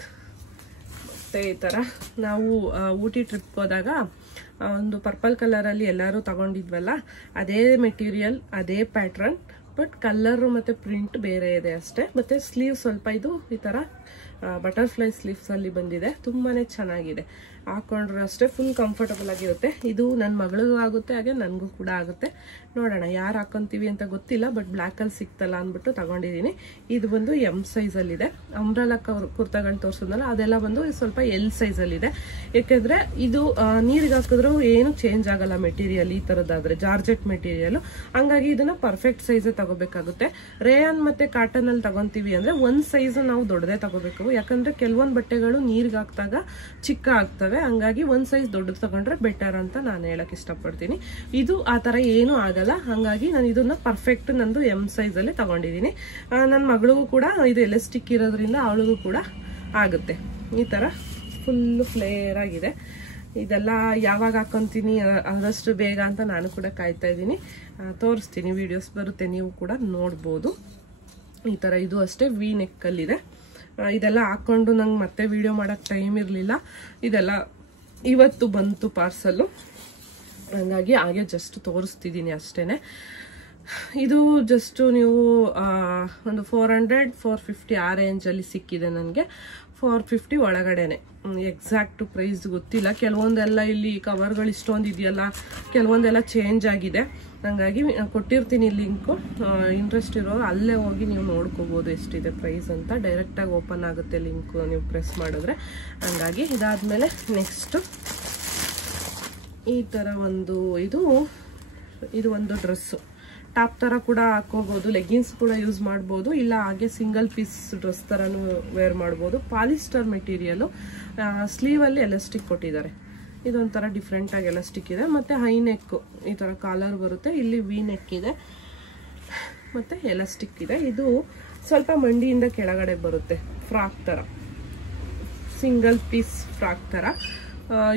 ಮತ್ತು ಈ ಥರ ನಾವು ಊಟಿ ಟ್ರಿಪ್ಗೆ ಹೋದಾಗ ಒಂದು ಪರ್ಪಲ್ ಕಲರಲ್ಲಿ ಎಲ್ಲರೂ ತಗೊಂಡಿದ್ವಲ್ಲ, ಅದೇ ಮೆಟೀರಿಯಲ್, ಅದೇ ಪ್ಯಾಟ್ರನ್, ಬಟ್ ಕಲರು ಮತ್ತು ಪ್ರಿಂಟ್ ಬೇರೆ ಇದೆ ಅಷ್ಟೇ. ಮತ್ತು ಸ್ಲೀವ್ ಸ್ವಲ್ಪ ಇದು ಈ ಥರ ಬಟರ್ಫ್ಲೈ ಸ್ಲೀವ್ಸಲ್ಲಿ ಬಂದಿದೆ. ತುಂಬಾ ಚೆನ್ನಾಗಿದೆ, ಹಾಕೊಂಡ್ರು ಅಷ್ಟೇ ಫುಲ್ ಕಂಫರ್ಟಬಲ್ ಆಗಿರುತ್ತೆ. ಇದು ನನ್ನ ಮಗಳಿಗೂ ಆಗುತ್ತೆ, ಹಾಗೆ ನನಗೂ ಕೂಡ ಆಗುತ್ತೆ. ನೋಡೋಣ ಯಾರು ಹಾಕೊಂತೀವಿ ಅಂತ ಗೊತ್ತಿಲ್ಲ, ಬಟ್ ಬ್ಲ್ಯಾಕಲ್ಲಿ ಸಿಕ್ತಲ್ಲ ಅಂದ್ಬಿಟ್ಟು ತಗೊಂಡಿದ್ದೀನಿ. ಇದು ಬಂದು ಎಮ್ ಸೈಜಲ್ಲಿದೆ. ಅಂಬ್ರೆಲಾ ಕುರ್ತಾಗಳು ತೋರಿಸಿದ್ನಲ್ಲ ಅದೆಲ್ಲ ಬಂದು ಸ್ವಲ್ಪ ಎಲ್ ಸೈಜಲ್ಲಿದೆ. ಯಾಕೆಂದರೆ ಇದು ನೀರಿಗೆ ಹಾಕಿದ್ರೂ ಏನು ಚೇಂಜ್ ಆಗಲ್ಲ ಮೆಟೀರಿಯಲ್, ಈ ಥರದ್ದಾದರೆ ಜಾರ್ಜೆಟ್ ಮೆಟೀರಿಯಲು. ಹಂಗಾಗಿ ಇದನ್ನು ಪರ್ಫೆಕ್ಟ್ ಸೈಜೇ ತಗೋಬೇಕಾಗುತ್ತೆ. ರೇಯಾನ್ ಮತ್ತು ಕಾಟನಲ್ಲಿ ತಗೊತೀವಿ ಅಂದರೆ ಒಂದು ಸೈಜು ನಾವು ದೊಡ್ಡದೇ ತಗೋಬೇಕು. ಯಾಕಂದರೆ ಕೆಲವೊಂದು ಬಟ್ಟೆಗಳು ನೀರಿಗೆ ಹಾಕಿದಾಗ ಚಿಕ್ಕ ಆಗ್ತವೆ. ಹಂಗಾಗಿ ಒಂದು ಸೈಜ್ ದೊಡ್ಡದು ತಗೊಂಡ್ರೆ ಬೆಟರ್ ಅಂತ ನಾನು ಹೇಳಕ್ ಇಷ್ಟಪಡ್ತೀನಿ. ಇದು ಆ ಥರ ಏನೂ ಆಗಲ್ಲ. ಹಾಗಾಗಿ ನಾನು ಇದನ್ನ ಪರ್ಫೆಕ್ಟ್ ನಂದು ಎಮ್ ಸೈಜಲ್ಲೇ ತಗೊಂಡಿದ್ದೀನಿ. ನನ್ನ ಮಗಳಿಗೂ ಕೂಡ ಇದು ಎಲಾಸ್ಟಿಕ್ ಇರೋದ್ರಿಂದ ಅವಳಿಗೂ ಕೂಡ ಆಗುತ್ತೆ. ಈ ಥರ ಫುಲ್ಲು ಫ್ಲೇರ್ ಆಗಿದೆ. ಇದೆಲ್ಲ ಯಾವಾಗ ಹಾಕೊಂತೀನಿ ಆದಷ್ಟು ಬೇಗ ಅಂತ ನಾನು ಕೂಡ ಕಾಯ್ತಾ ಇದ್ದೀನಿ. ತೋರಿಸ್ತೀನಿ, ವಿಡಿಯೋಸ್ ಬರುತ್ತೆ, ನೀವು ಕೂಡ ನೋಡ್ಬೋದು. ಈ ಥರ ಇದು ಅಷ್ಟೇ ವಿ ನೆಕ್ಕಲ್ಲಿದೆ. ಇದೆಲ್ಲ ಹಾಕ್ಕೊಂಡು ನಂಗೆ ಮತ್ತೆ ವಿಡಿಯೋ ಮಾಡೋಕ್ಕೆ ಟೈಮ್ ಇರಲಿಲ್ಲ. ಇದೆಲ್ಲ ಇವತ್ತು ಬಂತು ಪಾರ್ಸಲ್ಲು, ಹಂಗಾಗಿ ಹಾಗೆ ಜಸ್ಟ್ ತೋರಿಸ್ತಿದ್ದೀನಿ ಅಷ್ಟೇ. ಇದು ಜಸ್ಟು ನೀವು ಒಂದು 400-450 ಆ ರೇಂಜಲ್ಲಿ ಸಿಕ್ಕಿದೆ ನನಗೆ. 450 ಒಳಗಡೆನೆ, ಎಕ್ಸಾಕ್ಟ್ ಪ್ರೈಸ್ ಗೊತ್ತಿಲ್ಲ. ಕೆಲವೊಂದೆಲ್ಲ ಇಲ್ಲಿ ಕವರ್ಗಳು ಇಷ್ಟೊಂದು ಇದೆಯಲ್ಲ, ಕೆಲವೊಂದೆಲ್ಲ ಚೇಂಜ್ ಆಗಿದೆ. ಹಾಗಾಗಿ ಕೊಟ್ಟಿರ್ತೀನಿ ಲಿಂಕು, ಇಂಟ್ರೆಸ್ಟ್ ಇರೋರು ಅಲ್ಲೇ ಹೋಗಿ ನೀವು ನೋಡ್ಕೋಬೋದು ಎಷ್ಟಿದೆ ಪ್ರೈಸ್ ಅಂತ. ಡೈರೆಕ್ಟಾಗಿ ಓಪನ್ ಆಗುತ್ತೆ ಲಿಂಕು ನೀವು ಪ್ರೆಸ್ ಮಾಡಿದ್ರೆ. ಹಂಗಾಗಿ ಇದಾದಮೇಲೆ ನೆಕ್ಸ್ಟು ಈ ಥರ ಒಂದು ಇದು ಒಂದು ಡ್ರೆಸ್ಸು ಟಾಪ್ ಥರ ಕೂಡ ಹಾಕೋಬೋದು, ಲೆಗ್ಗಿನ್ಸ್ ಕೂಡ ಯೂಸ್ ಮಾಡ್ಬೋದು, ಇಲ್ಲ ಹಾಗೆ ಸಿಂಗಲ್ ಪೀಸ್ ಡ್ರೆಸ್ ಥರನೂ ವೇರ್ ಮಾಡ್ಬೋದು. ಪಾಲಿಸ್ಟರ್ ಮೆಟೀರಿಯಲು, ಸ್ಲೀವಲ್ಲಿ ಎಲಾಸ್ಟಿಕ್ ಕೊಟ್ಟಿದ್ದಾರೆ. ಇದೊಂಥರ ಡಿಫ್ರೆಂಟಾಗಿ ಎಲಾಸ್ಟಿಕ್ ಇದೆ. ಮತ್ತು ಹೈ ನೆಕ್ಕು ಈ ಥರ ಕಾಲರ್ ಬರುತ್ತೆ, ಇಲ್ಲಿ ವಿ ನೆಕ್ ಇದೆ ಮತ್ತು ಎಲಾಸ್ಟಿಕ್ ಇದೆ. ಇದು ಸ್ವಲ್ಪ ಮಂಡಿಯಿಂದ ಕೆಳಗಡೆ ಬರುತ್ತೆ, ಫ್ರಾಕ್ ಥರ, ಸಿಂಗಲ್ ಪೀಸ್ ಫ್ರಾಕ್ ಥರ.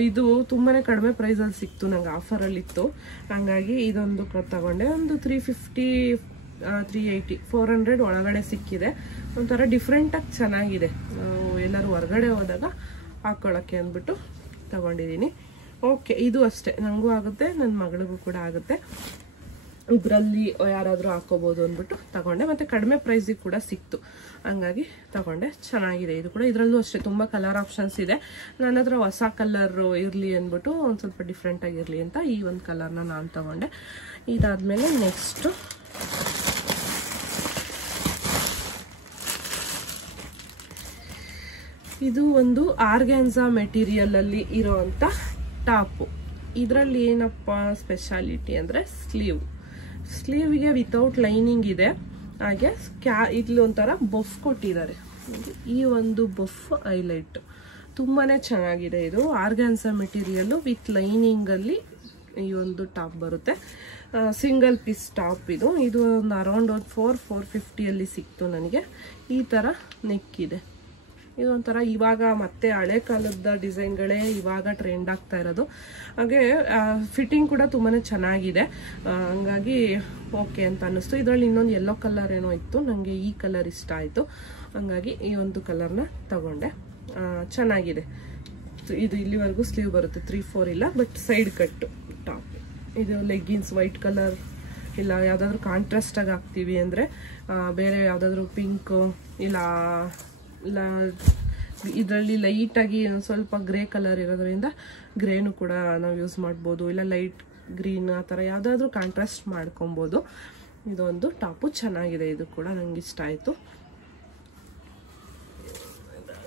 ಇದು ತುಂಬಾ ಕಡಿಮೆ ಪ್ರೈಸಲ್ಲಿ ಸಿಕ್ತು, ನಂಗೆ ಆಫರಲ್ಲಿತ್ತು. ಹಾಗಾಗಿ ಇದೊಂದು ತಗೊಂಡೆ. ಒಂದು 350-380 400 ಒಳಗಡೆ ಸಿಕ್ಕಿದೆ. ಒಂಥರ ಡಿಫ್ರೆಂಟಾಗಿ ಚೆನ್ನಾಗಿದೆ, ಎಲ್ಲರೂ ಹೊರಗಡೆ ಹೋದಾಗ ಹಾಕ್ಕೊಳ್ಳೋಕ್ಕೆ ಅಂದ್ಬಿಟ್ಟು ತಗೊಂಡಿದ್ದೀನಿ. ಓಕೆ, ಇದು ಅಷ್ಟೇ, ನನಗೂ ಆಗುತ್ತೆ, ನನ್ನ ಮಗಳಿಗೂ ಕೂಡ ಆಗುತ್ತೆ. ಇಬ್ಬರಲ್ಲಿ ಯಾರಾದರೂ ಹಾಕೋಬೋದು ಅಂದ್ಬಿಟ್ಟು ತಗೊಂಡೆ. ಮತ್ತು ಕಡಿಮೆ ಪ್ರೈಸಿಗೆ ಕೂಡ ಸಿಕ್ತು, ಹಂಗಾಗಿ ತಗೊಂಡೆ. ಚೆನ್ನಾಗಿದೆ ಇದು ಕೂಡ. ಇದರಲ್ಲೂ ಅಷ್ಟೇ ತುಂಬ ಕಲರ್ ಆಪ್ಷನ್ಸ್ ಇದೆ. ನನ್ನ ಹತ್ರ ಹೊಸ ಕಲರ್ ಇರಲಿ ಅಂದ್ಬಿಟ್ಟು ಒಂದು ಸ್ವಲ್ಪ ಡಿಫ್ರೆಂಟಾಗಿರಲಿ ಅಂತ ಈ ಒಂದು ಕಲರ್ನ ನಾನು ತಗೊಂಡೆ. ಇದಾದಮೇಲೆ ನೆಕ್ಸ್ಟು ಇದು ಒಂದು ಆರ್ಗ್ಯಾನ್ಸಾ ಮೆಟೀರಿಯಲ್ ಅಲ್ಲಿ ಇರೋಂಥ ಟಾಪು. ಇದರಲ್ಲಿ ಏನಪ್ಪ ಸ್ಪೆಷಾಲಿಟಿ ಅಂದರೆ ಸ್ಲೀವ್ಗೆ ವಿತೌಟ್ ಲೈನಿಂಗ್ ಇದೆ. ಹಾಗೆ ಇಲ್ಲಿ ಒಂಥರ ಬಫ್ ಕೊಟ್ಟಿದ್ದಾರೆ. ಈ ಒಂದು ಬಫ್ ಹೈಲೈಟ್ ತುಂಬಾ ಚೆನ್ನಾಗಿದೆ. ಇದು ಆರ್ಗ್ಯಾನ್ಸಾ ಮೆಟೀರಿಯಲ್ಲು ವಿತ್ ಲೈನಿಂಗಲ್ಲಿ ಈ ಒಂದು ಟಾಪ್ ಬರುತ್ತೆ. ಸಿಂಗಲ್ ಪೀಸ್ ಟಾಪ್ ಇದು ಒಂದು ಅರೌಂಡ್ ಒಂದು 450 ಸಿಕ್ತು ನನಗೆ. ಈ ಥರ ನೆಕ್ ಇದೆ. ಇದೊಂಥರ ಇವಾಗ ಮತ್ತೆ ಹಳೆ ಕಾಲದ ಡಿಸೈನ್ಗಳೇ ಇವಾಗ ಟ್ರೆಂಡ್ ಆಗ್ತಾ ಇರೋದು. ಹಾಗೆ ಫಿಟ್ಟಿಂಗ್ ಕೂಡ ತುಂಬಾ ಚೆನ್ನಾಗಿದೆ. ಹಂಗಾಗಿ ಓಕೆ ಅಂತ ಅನ್ನಿಸ್ತು. ಇದರಲ್ಲಿ ಇನ್ನೊಂದು ಯೆಲ್ಲೋ ಕಲರ್ ಏನೋ ಇತ್ತು, ನನಗೆ ಈ ಕಲರ್ ಇಷ್ಟ ಆಯಿತು. ಹಂಗಾಗಿ ಈ ಒಂದು ಕಲರ್ನ ತಗೊಂಡೆ. ಚೆನ್ನಾಗಿದೆ. ಇದು ಇಲ್ಲಿವರೆಗೂ ಸ್ಲೀವ್ ಬರುತ್ತೆ, 3/4 ಇಲ್ಲ, ಬಟ್ ಸೈಡ್ ಕಟ್ಟು ಟಾಪ್. ಇದು ಲೆಗ್ಗಿನ್ಸ್ ವೈಟ್ ಕಲರ್ ಇಲ್ಲ ಯಾವುದಾದ್ರೂ ಕಾಂಟ್ರಾಸ್ಟಾಗಿ ಹಾಕ್ತೀವಿ ಅಂದರೆ ಬೇರೆ ಯಾವುದಾದ್ರೂ ಪಿಂಕು ಇಲ್ಲ ಇದರಲ್ಲಿ ಲೈಟಾಗಿ ಸ್ವಲ್ಪ ಗ್ರೇ ಕಲರ್ ಇರೋದ್ರಿಂದ ಗ್ರೇನು ಕೂಡ ನಾವು ಯೂಸ್ ಮಾಡ್ಬೋದು. ಇಲ್ಲ ಲೈಟ್ ಗ್ರೀನ್ ಆ ಥರ ಯಾವುದಾದ್ರೂ ಕಾಂಟ್ರಾಸ್ಟ್ ಮಾಡ್ಕೊಬೋದು. ಇದೊಂದು ಟಾಪು ಚೆನ್ನಾಗಿದೆ. ಇದು ಕೂಡ ನನಗೆ ಇಷ್ಟ ಆಯಿತು.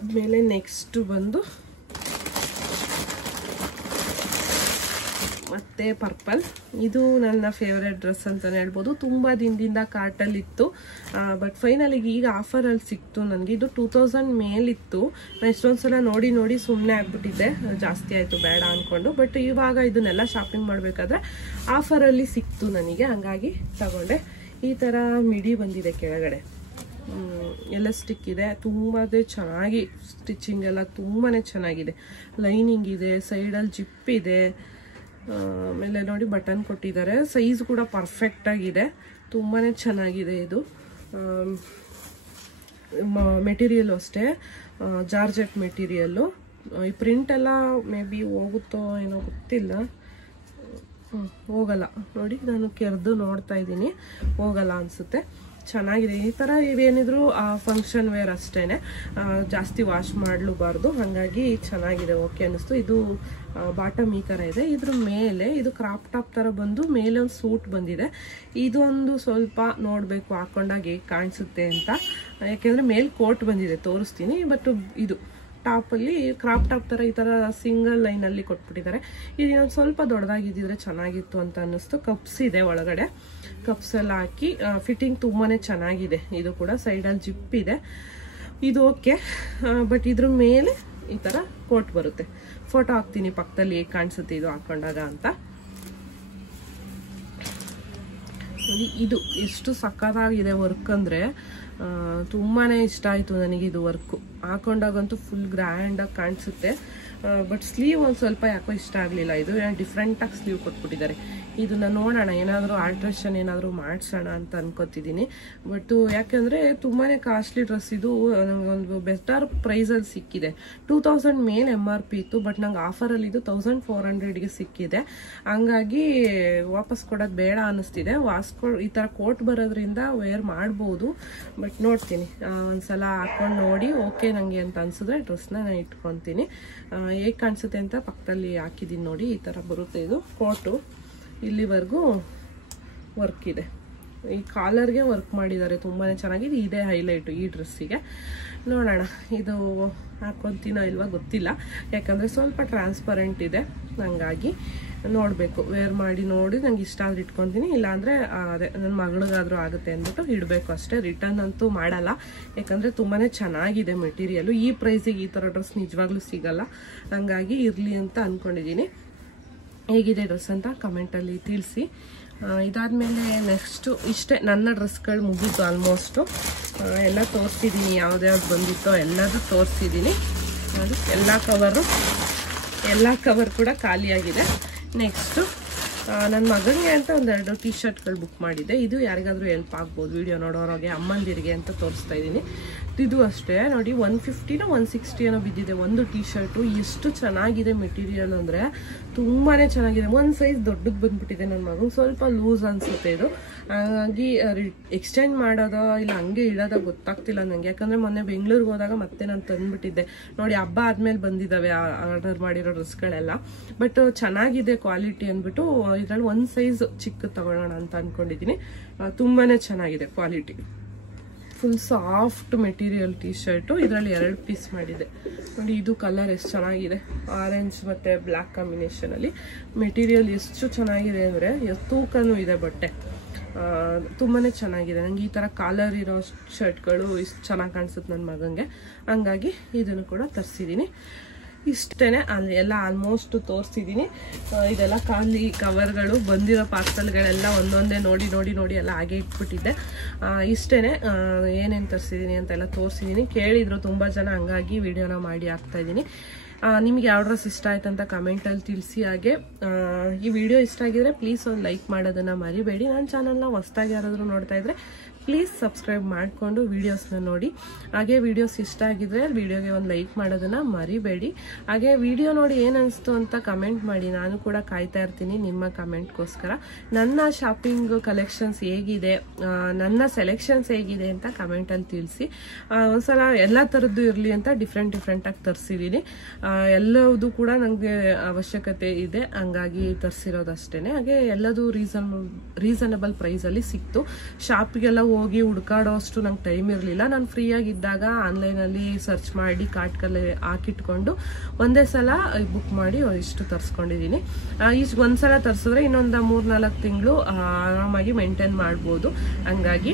ಆಮೇಲೆ ನೆಕ್ಸ್ಟ್ ಬಂದು ಮತ್ತೆ ಪರ್ಪಲ್. ಇದು ನನ್ನ ಫೇವ್ರೆಟ್ ಡ್ರೆಸ್ ಅಂತಲೇ ಹೇಳ್ಬೋದು. ತುಂಬ ದಿನದಿಂದ ಕಾರ್ಟಲ್ಲಿತ್ತು, ಬಟ್ ಫೈನಲಿಗೆ ಈಗ ಆಫರಲ್ಲಿ ಸಿಕ್ತು ನನಗೆ. ಇದು 2000 ಮೇಲಿತ್ತು. ನಾನು ಎಷ್ಟೊಂದು ಸಲ ನೋಡಿ ಸುಮ್ಮನೆ ಆಗ್ಬಿಟ್ಟಿದ್ದೆ, ಜಾಸ್ತಿ ಆಯಿತು ಬೇಡ ಅಂದ್ಕೊಂಡು. ಬಟ್ ಇವಾಗ ಇದನ್ನೆಲ್ಲ ಶಾಪಿಂಗ್ ಮಾಡಬೇಕಾದ್ರೆ ಆಫರಲ್ಲಿ ಸಿಕ್ತು ನನಗೆ, ಹಂಗಾಗಿ ತಗೊಂಡೆ. ಈ ಥರ ಮಿಡಿ ಬಂದಿದೆ ಕೆಳಗಡೆ, ಎಲಾಸ್ಟಿಕ್ ಇದೆ. ತುಂಬಾ ಚೆನ್ನಾಗಿ ಸ್ಟಿಚಿಂಗ್ ಎಲ್ಲ ತುಂಬಾ ಚೆನ್ನಾಗಿದೆ. ಲೈನಿಂಗ್ ಇದೆ, ಸೈಡಲ್ಲಿ ಜಿಪ್ ಇದೆ. ಆಮೇಲೆ ನೋಡಿ ಬಟನ್ ಕೊಟ್ಟಿದ್ದಾರೆ. ಸೈಜ್ ಕೂಡ ಪರ್ಫೆಕ್ಟ್ ಆಗಿದೆ, ತುಂಬಾ ಚೆನ್ನಾಗಿದೆ. ಇದು ಮೆಟೀರಿಯಲ್ಲು ಅಷ್ಟೇ ಜಾರ್ಜೆಟ್ ಮೆಟೀರಿಯಲ್ಲು. ಈ ಪ್ರಿಂಟ್ ಎಲ್ಲ ಮೇ ಬಿ ಹೋಗುತ್ತೋ ಏನೋ ಗೊತ್ತಿಲ್ಲ. ಹೋಗಲ್ಲ ನೋಡಿ, ನಾನು ಕೆರೆದು ನೋಡ್ತಾ ಇದ್ದೀನಿ, ಹೋಗಲ್ಲ ಅನಿಸುತ್ತೆ. ಚೆನ್ನಾಗಿದೆ. ಈ ಥರ ಇವೇನಿದ್ರು ಫಂಕ್ಷನ್ ವೇರ್ ಅಷ್ಟೇ, ಜಾಸ್ತಿ ವಾಶ್ ಮಾಡಲೂಬಾರ್ದು. ಹಾಗಾಗಿ ಚೆನ್ನಾಗಿದೆ, ಓಕೆ ಅನ್ನಿಸ್ತು. ಇದು ಬಾಟಮ್ ಈ ಥರ ಇದೆ. ಇದ್ರ ಮೇಲೆ ಇದು ಕ್ರಾಪ್ ಟಾಪ್ ಥರ ಬಂದು ಮೇಲೆ ಒಂದು ಸೂಟ್ ಬಂದಿದೆ. ಇದೊಂದು ಸ್ವಲ್ಪ ನೋಡಬೇಕು ಹಾಕೊಂಡಾಗ ಹೇಗೆ ಕಾಣಿಸುತ್ತೆ ಅಂತ. ಯಾಕೆಂದರೆ ಮೇಲೆ ಕೋಟ್ ಬಂದಿದೆ, ತೋರಿಸ್ತೀನಿ. ಬಟ್ ಇದು ಟಾಪಲ್ಲಿ ಕ್ರಾಪ್ ಟಾಪ್ ಥರ ಈ ಥರ ಸಿಂಗಲ್ ಲೈನಲ್ಲಿ ಕೊಟ್ಬಿಟ್ಟಿದ್ದಾರೆ. ಇದು ಇನ್ನೊಂದು ಸ್ವಲ್ಪ ದೊಡ್ಡದಾಗಿದ್ದಿದ್ರೆ ಚೆನ್ನಾಗಿತ್ತು ಅಂತ ಅನ್ನಿಸ್ತು. ಕಪ್ಸ್ ಇದೆ ಒಳಗಡೆ, ಕಪ್ಸ್ ಎಲ್ಲ ಹಾಕಿ ಫಿಟ್ಟಿಂಗ್ ತುಂಬಾ ಚೆನ್ನಾಗಿದೆ. ಇದು ಕೂಡ ಸೈಡಲ್ಲಿ ಜಿಪ್ ಇದೆ. ಇದು ಓಕೆ, ಬಟ್ ಇದ್ರ ಮೇಲೆ ಈ ಥರ ಕೋಟ್ ಬರುತ್ತೆ. ಫೋಟೋ ಹಾಕ್ತೀನಿ ಪಕ್ಕದಲ್ಲಿ ಹೇಗೆ ಕಾಣಿಸುತ್ತೆ ಇದು ಹಾಕೊಂಡಾಗ ಅಂತ. ಇದು ಎಷ್ಟು ಸಕ್ಕತ್ತಾಗಿದೆ ವರ್ಕ್ ಅಂದರೆ ತುಂಬಾ ಇಷ್ಟ ಆಯಿತು ನನಗೆ. ಇದು ವರ್ಕು ಹಾಕೊಂಡಾಗಂತೂ ಫುಲ್ ಗ್ರ್ಯಾಂಡಾಗಿ ಕಾಣಿಸುತ್ತೆ. ಬಟ್ ಸ್ಲೀವ್ ಒಂದು ಸ್ವಲ್ಪ ಯಾಕೋ ಇಷ್ಟ ಆಗಲಿಲ್ಲ. ಇದು ಡಿಫ್ರೆಂಟಾಗಿ ಸ್ಲೀವ್ ಕೊಟ್ಬಿಟ್ಟಿದ್ದಾರೆ. ಇದನ್ನ ನೋಡೋಣ, ಏನಾದರೂ ಆಲ್ಟ್ರೇಷನ್ ಏನಾದರೂ ಮಾಡಿಸೋಣ ಅಂತ ಅನ್ಕೋತಿದ್ದೀನಿ. ಬಟ್ ಯಾಕೆಂದರೆ ತುಂಬಾ ಕಾಸ್ಟ್ಲಿ ಡ್ರೆಸ್ ಇದು. ನನಗೊಂದು ಬೆಟರ್ ಪ್ರೈಸಲ್ಲಿ ಸಿಕ್ಕಿದೆ. 2000 ಮೇಲೆ MRP ಇತ್ತು, ಬಟ್ ನಂಗೆ ಆಫರಲ್ಲಿ ಇದು 1400ಗೆ ಸಿಕ್ಕಿದೆ. ಹಂಗಾಗಿ ವಾಪಸ್ ಕೊಡೋದು ಬೇಡ ಅನ್ನಿಸ್ತಿದೆ. ಈ ಥರ ಕೋಟ್ ಬರೋದ್ರಿಂದ ವೇರ್ ಮಾಡ್ಬೋದು, ಬಟ್ ನೋಡ್ತೀನಿ ಒಂದ್ಸಲ ಹಾಕೊಂಡು ನೋಡಿ ಓಕೆ ನನಗೆ ಅಂತ ಅನ್ಸಿದ್ರೆ ಡ್ರೆಸ್ನ ನಾನು ಇಟ್ಕೊತೀನಿ. ಹೇಗೆ ಕಾಣಿಸುತ್ತೆ ಅಂತ ಪಕ್ಕದಲ್ಲಿ ಹಾಕಿದ್ದೀನಿ ನೋಡಿ. ಈ ಥರ ಬರುತ್ತೆ. ಇದು ಕೋಟು ಇಲ್ಲಿವರೆಗೂ ವರ್ಕ್ ಇದೆ. ಈ ಕಾಲರ್ಗೆ ವರ್ಕ್ ಮಾಡಿದ್ದಾರೆ, ತುಂಬಾ ಚೆನ್ನಾಗಿದೆ. ಇದೇ ಹೈಲೈಟು ಈ ಡ್ರೆಸ್ಸಿಗೆ. ನೋಡೋಣ ಇದು ಹಾಕ್ಕೊತೀನೋ ಇಲ್ವಾ ಗೊತ್ತಿಲ್ಲ, ಯಾಕಂದರೆ ಸ್ವಲ್ಪ ಟ್ರಾನ್ಸ್ಪರೆಂಟ್ ಇದೆ. ಹಂಗಾಗಿ ನೋಡಬೇಕು, ವೇರ್ ಮಾಡಿ ನೋಡಿ ನಂಗೆ ಇಷ್ಟ ಆದ್ರೆ ಇಟ್ಕೊತೀನಿ. ಇಲ್ಲಾಂದರೆ ಅದೇ ನನ್ನ ಮಗಳಿಗಾದರೂ ಆಗುತ್ತೆ ಅಂದ್ಬಿಟ್ಟು ಇಡಬೇಕು ಅಷ್ಟೇ. ರಿಟರ್ನ್ ಅಂತೂ ಮಾಡಲ್ಲ, ಯಾಕಂದರೆ ತುಂಬಾ ಚೆನ್ನಾಗಿದೆ ಮೆಟೀರಿಯಲು. ಈ ಪ್ರೈಸಿಗೆ ಈ ಥರ ಡ್ರೆಸ್ ನಿಜವಾಗ್ಲೂ ಸಿಗಲ್ಲ. ಹಂಗಾಗಿ ಇರಲಿ ಅಂತ ಅಂದ್ಕೊಂಡಿದ್ದೀನಿ. ಹೇಗಿದೆ ಡ್ರೆಸ್ ಅಂತ ಕಮೆಂಟಲ್ಲಿ ತಿಳಿಸಿ. ಇದಾದಮೇಲೆ ನೆಕ್ಸ್ಟು ಇಷ್ಟೇ ನನ್ನ ಡ್ರೆಸ್ಗಳು ಮುಗೀತು ಆಲ್ಮೋಸ್ಟು. ಎಲ್ಲ ತೋರಿಸಿದ್ದೀನಿ, ಯಾವ್ದ್ಯಾವ್ದು ಬಂದಿತ್ತೋ ಎಲ್ಲದೂ ತೋರಿಸಿದ್ದೀನಿ. ಅದು ಎಲ್ಲ ಕವರ್ ಕೂಡ ಖಾಲಿಯಾಗಿದೆ. ನೆಕ್ಸ್ಟು ನನ್ನ ಮಗನಿಗೆ ಅಂತ ಒಂದೆರಡು ಟೀ ಶರ್ಟ್ಗಳು ಬುಕ್ ಮಾಡಿದ್ದೆ. ಇದು ಯಾರಿಗಾದರೂ ಹೆಲ್ಪ್ ಆಗ್ಬೋದು ವಿಡಿಯೋ ನೋಡೋರಿಗೆ, ಅಮ್ಮಂದಿರಿಗೆ ಅಂತ ತೋರಿಸ್ತಾ ಇದ್ದೀನಿ. ಇದು ಅಷ್ಟೇ ನೋಡಿ, 150 160 ಬಿದ್ದಿದೆ ಒಂದು ಟೀ ಶರ್ಟು. ಎಷ್ಟು ಚೆನ್ನಾಗಿದೆ ಮೆಟೀರಿಯಲ್ ಅಂದರೆ ತುಂಬಾ ಚೆನ್ನಾಗಿದೆ. ಒಂದು ಸೈಜ್ ದೊಡ್ಡದು ಬಂದ್ಬಿಟ್ಟಿದೆ ನನ್ನ ಮಗನಿಗೆ, ಸ್ವಲ್ಪ ಲೂಸ್ ಅನಿಸುತ್ತೆ ಇದು. ಹಾಗಾಗಿ ಎಕ್ಸ್ಚೇಂಜ್ ಮಾಡೋದೋ ಇಲ್ಲ ಹಂಗೆ ಇಡೋದೋ ಗೊತ್ತಾಗ್ತಿಲ್ಲ ನನಗೆ. ಯಾಕಂದರೆ ಮೊನ್ನೆ ಬೆಂಗಳೂರಿಗೆ ಹೋದಾಗ ಮತ್ತೆ ನಾನು ತಂದುಬಿಟ್ಟಿದ್ದೆ ನೋಡಿ. ಹಬ್ಬ ಆದಮೇಲೆ ಬಂದಿದ್ದಾವೆ ಆರ್ಡರ್ ಮಾಡಿರೋ ಡ್ರೆಸ್ಗಳೆಲ್ಲ. ಬಟ್ ಚೆನ್ನಾಗಿದೆ ಕ್ವಾಲಿಟಿ ಅಂದ್ಬಿಟ್ಟು ಇದರಲ್ಲಿ ಒಂದು ಸೈಜ್ ಚಿಕ್ಕ ತಗೊಳ್ಳೋಣ ಅಂತ ಅಂದ್ಕೊಂಡಿದ್ದೀನಿ. ತುಂಬಾ ಚೆನ್ನಾಗಿದೆ quality. Full soft material T shirt. ಇದರಲ್ಲಿ 2 ಪೀಸ್ ಮಾಡಿದೆ ನೋಡಿ. ಇದು ಕಲರ್ ಎಷ್ಟು ಚೆನ್ನಾಗಿದೆ, ಆರೆಂಜ್ ಮತ್ತು ಬ್ಲ್ಯಾಕ್ ಕಾಂಬಿನೇಷನಲ್ಲಿ. ಮೆಟೀರಿಯಲ್ ಎಷ್ಟು ಚೆನ್ನಾಗಿದೆ ಅಂದರೆ ತೂಕನೂ ಇದೆ ಬಟ್ಟೆ, ತುಂಬಾ ಚೆನ್ನಾಗಿದೆ. ನನಗೆ ಈ ಥರ ಕಾಲರ್ ಇರೋ ಶರ್ಟ್ಗಳು ಇಷ್ಟು ಚೆನ್ನಾಗಿ ಕಾಣಿಸುತ್ತೆ ನನ್ನ ಮಗನಿಗೆ, ಹಂಗಾಗಿ ಇದನ್ನು ಕೂಡ ತರಿಸಿದ್ದೀನಿ. ಇಷ್ಟೇ, ಅಲ್ಲಿ ಎಲ್ಲ ಆಲ್ಮೋಸ್ಟ್ ತೋರಿಸಿದ್ದೀನಿ. ಇದೆಲ್ಲ ಖಾಲಿ ಕವರ್ಗಳು, ಬಂದಿರೋ ಪಾರ್ಸಲ್ಗಳೆಲ್ಲ ಒಂದೊಂದೇ ನೋಡಿ ನೋಡಿ ನೋಡಿ ಎಲ್ಲ ಹಾಗೆ ಇಟ್ಬಿಟ್ಟಿದ್ದೆ. ಇಷ್ಟೇ ಏನೇನು ತರಿಸಿದ್ದೀನಿ ಅಂತೆಲ್ಲ ತೋರಿಸಿದ್ದೀನಿ. ಕೇಳಿದ್ರು ತುಂಬ ಜನ, ಹಂಗಾಗಿ ವಿಡಿಯೋನ ಮಾಡಿ ಹಾಕ್ತಾಯಿದ್ದೀನಿ. ನಿಮ್ಗೆ ಯಾವ ಡ್ರೆಸ್ ಇಷ್ಟ ಆಯ್ತು ಅಂತ ಕಮೆಂಟಲ್ಲಿ ತಿಳಿಸಿ. ಹಾಗೆ ಈ ವಿಡಿಯೋ ಇಷ್ಟ ಆಗಿದ್ರೆ ಪ್ಲೀಸ್ ಒಂದು ಲೈಕ್ ಮಾಡೋದನ್ನು ಮರಿಬೇಡಿ. ನನ್ನ ಚಾನಲ್ನ ಹೊಸದಾಗಿ ಯಾರಾದರೂ ನೋಡ್ತಾ ಇದ್ರೆ ಪ್ಲೀಸ್ ಸಬ್ಸ್ಕ್ರೈಬ್ ಮಾಡಿಕೊಂಡು ವೀಡಿಯೋಸ್ನ ನೋಡಿ. ಹಾಗೆ ವೀಡಿಯೋಸ್ ಇಷ್ಟ ಆಗಿದ್ರೆ ವಿಡಿಯೋಗೆ ಒಂದು ಲೈಕ್ ಮಾಡೋದನ್ನು ಮರಿಬೇಡಿ. ಹಾಗೆ ವಿಡಿಯೋ ನೋಡಿ ಏನು ಅನಿಸ್ತು ಅಂತ ಕಮೆಂಟ್ ಮಾಡಿ, ನಾನು ಕೂಡ ಕಾಯ್ತಾ ಇರ್ತೀನಿ ನಿಮ್ಮ ಕಮೆಂಟ್ಗೋಸ್ಕರ. ನನ್ನ ಶಾಪಿಂಗ್ ಕಲೆಕ್ಷನ್ಸ್ ಹೇಗಿದೆ, ನನ್ನ ಸೆಲೆಕ್ಷನ್ಸ್ ಹೇಗಿದೆ ಅಂತ ಕಮೆಂಟಲ್ಲಿ ತಿಳಿಸಿ. ಒಂದ್ಸಲ ಎಲ್ಲ ಥರದ್ದು ಇರಲಿ ಅಂತ ಡಿಫ್ರೆಂಟಾಗಿ ತರಿಸಿದ್ದೀನಿ. ಎಲ್ಲದೂ ಕೂಡ ನನಗೆ ಅವಶ್ಯಕತೆ ಇದೆ, ಹಂಗಾಗಿ ತರಿಸಿರೋದಷ್ಟೇ. ಹಾಗೆ ಎಲ್ಲದೂ ರೀಸನಬಲ್ ಪ್ರೈಸಲ್ಲಿ ಸಿಕ್ತು. ಶಾಪಿಗೆಲ್ಲ ಹೋಗಿ ಹುಡ್ಕಾಡೋ ಅಷ್ಟು ನಂಗೆ ಟೈಮ್ ಇರಲಿಲ್ಲ. ನಾನು ಫ್ರೀಯಾಗಿದ್ದಾಗ ಆನ್ಲೈನಲ್ಲಿ ಸರ್ಚ್ ಮಾಡಿ ಕಾರ್ಟ್ಗಲ್ಲಿ ಹಾಕಿಟ್ಕೊಂಡು ಒಂದೇ ಸಲ ಬುಕ್ ಮಾಡಿ ಇಷ್ಟು ತರಿಸ್ಕೊಂಡಿದ್ದೀನಿ. ಇಷ್ಟು ಒಂದ್ಸಲ ತರಿಸಿದ್ರೆ ಇನ್ನೊಂದು 3-4 ತಿಂಗಳು ಆರಾಮಾಗಿ ಮೇಂಟೈನ್ ಮಾಡ್ಬೋದು. ಹಂಗಾಗಿ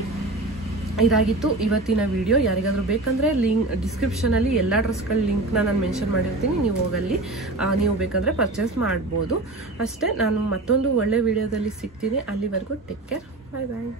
ಇದಾಗಿತ್ತು ಇವತ್ತಿನ ವಿಡಿಯೋ. ಯಾರಿಗಾದ್ರೂ ಬೇಕಂದ್ರೆ ಡಿಸ್ಕ್ರಿಪ್ಷನಲ್ಲಿ ಎಲ್ಲ ಡ್ರೆಸ್ಗಳ ಲಿಂಕ್ನ ನಾನು ಮೆನ್ಷನ್ ಮಾಡಿರ್ತೀನಿ, ನೀವು ಹೋಗಲ್ಲಿ ನೀವು ಬೇಕಂದ್ರೆ ಪರ್ಚೇಸ್ ಮಾಡ್ಬೋದು ಅಷ್ಟೇ. ನಾನು ಮತ್ತೊಂದು ಒಳ್ಳೆ ವಿಡಿಯೋದಲ್ಲಿ ಸಿಗ್ತೀನಿ. ಅಲ್ಲಿವರೆಗೂ ಟೇಕ್ ಕೇರ್, ಬಾಯ್ ಬಾಯ್.